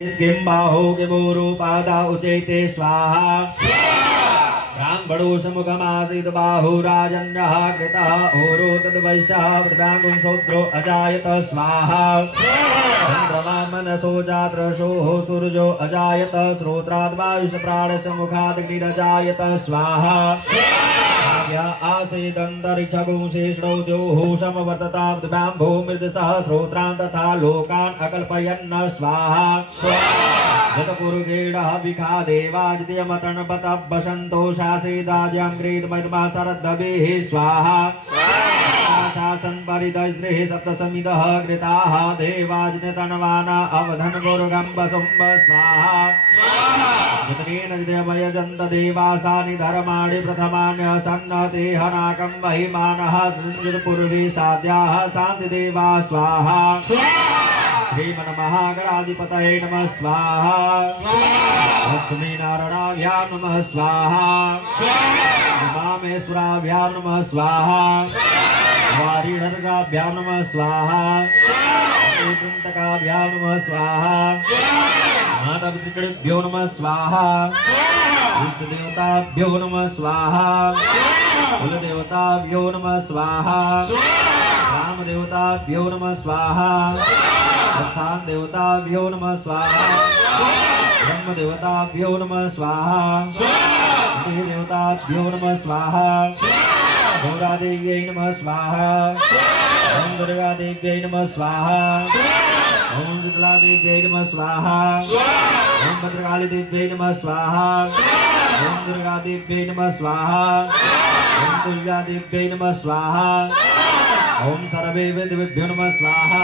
किं बाहो किमूरुपादा उचैते स्वाहा ब्राह्मणो समुखमासीत् बाहुराजन्यः कृतः ओरो तद्वैश्यः वृद्धाङ्गुं शूद्रो अजायत स्वाहा चन्द्रमा मनसो जातृषोः सूर्यो अजायत श्रोत्राद्वायुष प्राणसमुखादग्निरजायत स्वाहा आसीदन्तरिक्षगुं शेषणो द्योः समवर्ततां भूमिर्दशः श्रोत्रान् तथा लोकान् अकल्पयन्न स्वाहा जतपुरुषेणः विखा देवाजितमतन्पतः वसन्तो शासेदाज्यङ्ग्रेदमहिमा शरद्दवेः स्वाहा शासन् परिदस्त्रिः सप्तसमितः कृताः देवाजिततन्वाना अवधन् गुरुगम्बसुम्ब स्वाहा जितनेन जितमयजन्त देवासानि धर्माणि प्रथमान्य सन्नते हनाकं महिमानः संयुतपुरुषे साध्याः शान्तिदेवा स्वाहा श्रीमन्महागणाधिपतये नमः स्वाहा लक्ष्मीनारायणाभ्यां नमः स्वाहा उमामेश्वराभ्यां नमः स्वाहा वारिणर्गाभ्यां नमः स्वाहा कुन्तकाभ्यां नमः स्वाहा माधवत्रिकृभ्यो नमः स्वाहा विष्णुदेवताभ्यो नमः स्वाहा कुलदेवताभ्यो नमः स्वाहा रामदेवताभ्यो नमः स्वाहा स्थान देवताभ्यो नमः स्वाहा ब्रह्म देवताभ्यो नमः स्वाहा देवताभ्यो नमः स्वाहा गौरादेव्यै नमः स्वाहा ओम दुर्गादेव्यै नमः स्वाहा ओम शीतलादेव्यै नमः स्वाहा ओम भद्रकालीदेव्यै नमः स्वाहा ओम दुर्गादेव्यै नमः स्वाहा ओम तुल्यादेव्यै नमः स्वाहा ओम सर्वे वेदेभ्यो नमः स्वाहा